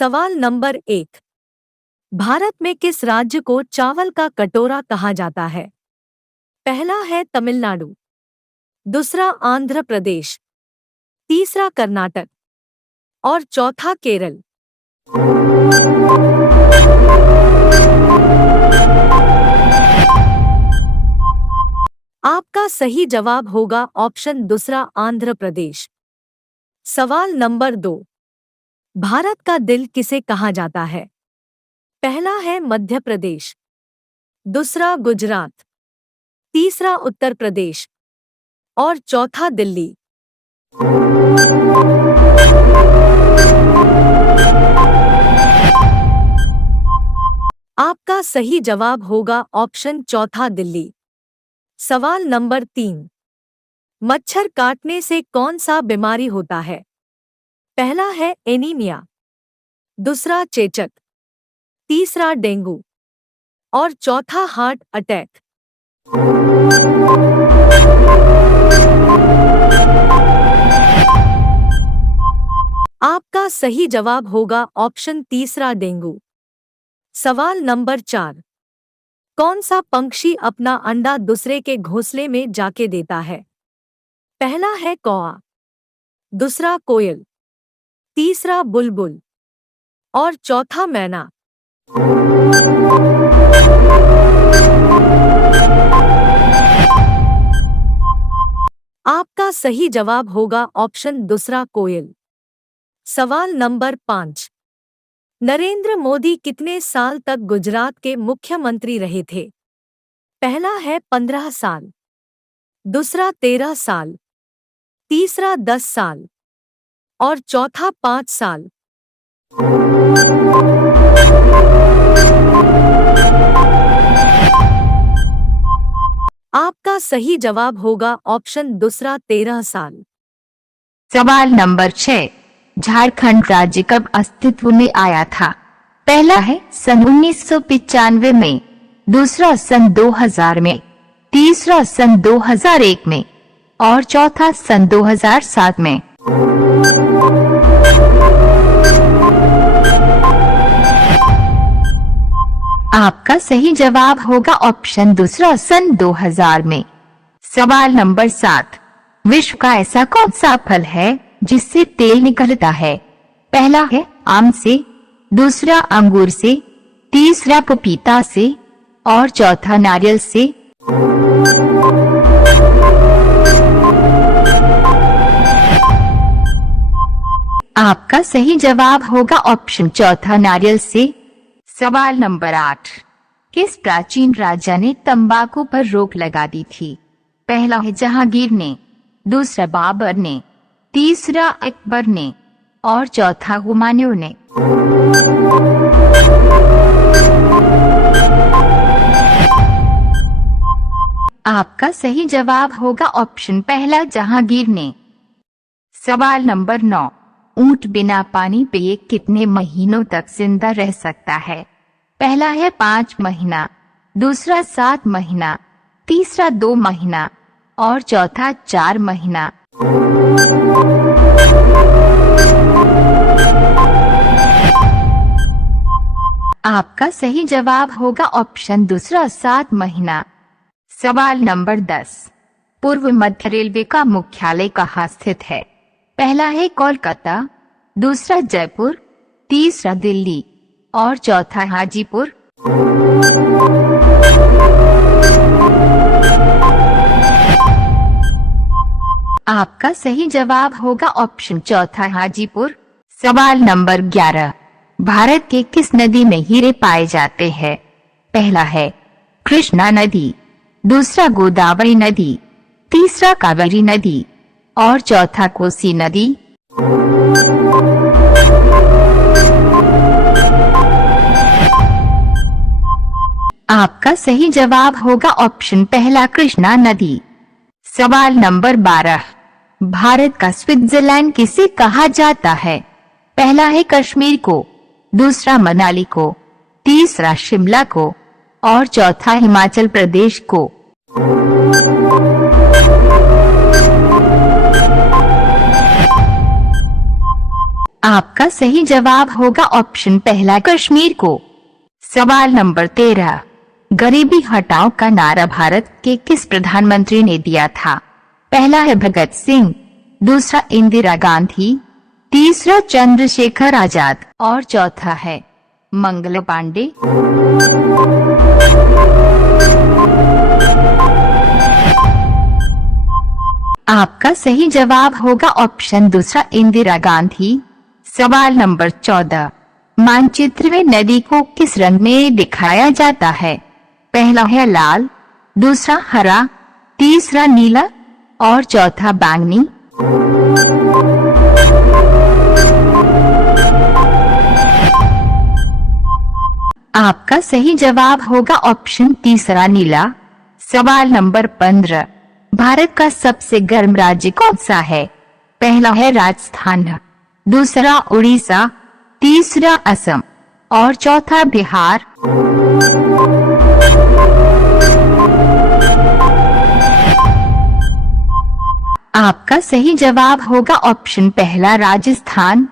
सवाल नंबर 1। भारत में किस राज्य को चावल का कटोरा कहा जाता है? पहला है तमिलनाडु, दूसरा आंध्र प्रदेश, तीसरा कर्नाटक और चौथा केरल। आपका सही जवाब होगा ऑप्शन दूसरा आंध्र प्रदेश। सवाल नंबर 2। भारत का दिल किसे कहा जाता है? पहला है मध्य प्रदेश, दूसरा गुजरात, तीसरा उत्तर प्रदेश और चौथा दिल्ली। आपका सही जवाब होगा ऑप्शन चौथा दिल्ली। सवाल नंबर 3। मच्छर काटने से कौन सा बीमारी होता है? पहला है एनीमिया, दूसरा चेचक, तीसरा डेंगू और चौथा हार्ट अटैक। आपका सही जवाब होगा ऑप्शन तीसरा डेंगू। सवाल नंबर 4। कौन सा पंक्षी अपना अंडा दूसरे के घोंसले में जाके देता है? पहला है कौआ, दूसरा कोयल, तीसरा बुलबुल और चौथा मैना। आपका सही जवाब होगा ऑप्शन दूसरा कोयल। सवाल नंबर 5। नरेंद्र मोदी कितने साल तक गुजरात के मुख्यमंत्री रहे थे? पहला है 15 साल, दूसरा 13 साल, तीसरा 10 साल और चौथा 5 साल। आपका सही जवाब होगा ऑप्शन दूसरा 13 साल। सवाल नंबर 6। झारखंड राज्य कब अस्तित्व में आया था? पहला है सन 1995 में, दूसरा सन 2000 में, तीसरा सन 2001 में और चौथा सन 2007 में। आपका सही जवाब होगा ऑप्शन दूसरा सन 2000 में। सवाल नंबर 7। विश्व का ऐसा कौन सा फल है जिससे तेल निकलता है? पहला है आम से, दूसरा अंगूर से, तीसरा पपीता से और चौथा नारियल से। आपका सही जवाब होगा ऑप्शन चौथा नारियल से। सवाल नंबर 8। किस प्राचीन राजा ने तंबाकू पर रोक लगा दी थी? पहला है जहांगीर ने, दूसरा बाबर ने, तीसरा अकबर ने और चौथा हुमायूं ने। आपका सही जवाब होगा ऑप्शन पहला जहांगीर ने। सवाल नंबर 9। ऊंट बिना पानी पिए कितने महीनों तक जिंदा रह सकता है? पहला है 5 महीना, दूसरा 7 महीना, तीसरा 2 महीना और चौथा 4 महीना। आपका सही जवाब होगा ऑप्शन दूसरा 7 महीना। सवाल नंबर 10। पूर्व मध्य रेलवे का मुख्यालय कहाँ स्थित है? पहला है कोलकाता, दूसरा जयपुर, तीसरा दिल्ली और चौथा हाजीपुर। आपका सही जवाब होगा ऑप्शन चौथा हाजीपुर। सवाल नंबर 11। भारत के किस नदी में हीरे पाए जाते हैं? पहला है कृष्णा नदी, दूसरा गोदावरी नदी, तीसरा कावेरी नदी और चौथा कोसी नदी। आपका सही जवाब होगा ऑप्शन पहला कृष्णा नदी। सवाल नंबर 12। भारत का स्विट्जरलैंड किसे कहा जाता है? पहला है कश्मीर को, दूसरा मनाली को, तीसरा शिमला को और चौथा हिमाचल प्रदेश को। आपका सही जवाब होगा ऑप्शन पहला, कश्मीर को। सवाल नंबर 13, गरीबी हटाओ का नारा भारत के किस प्रधानमंत्री ने दिया था? पहला है भगत सिंह, दूसरा इंदिरा गांधी, तीसरा चंद्रशेखर आजाद और चौथा है मंगल पांडे। आपका सही जवाब होगा ऑप्शन दूसरा, इंदिरा गांधी। सवाल नंबर 14, मानचित्र में नदी को किस रंग में दिखाया जाता है? पहला है लाल, दूसरा हरा, तीसरा नीला और चौथा बैंगनी। आपका सही जवाब होगा ऑप्शन तीसरा, नीला। सवाल नंबर 15, भारत का सबसे गर्म राज्य कौन सा है? पहला है राजस्थान, दूसरा उड़ीसा, तीसरा असम और चौथा बिहार। आपका सही जवाब होगा ऑप्शन पहला, राजस्थान।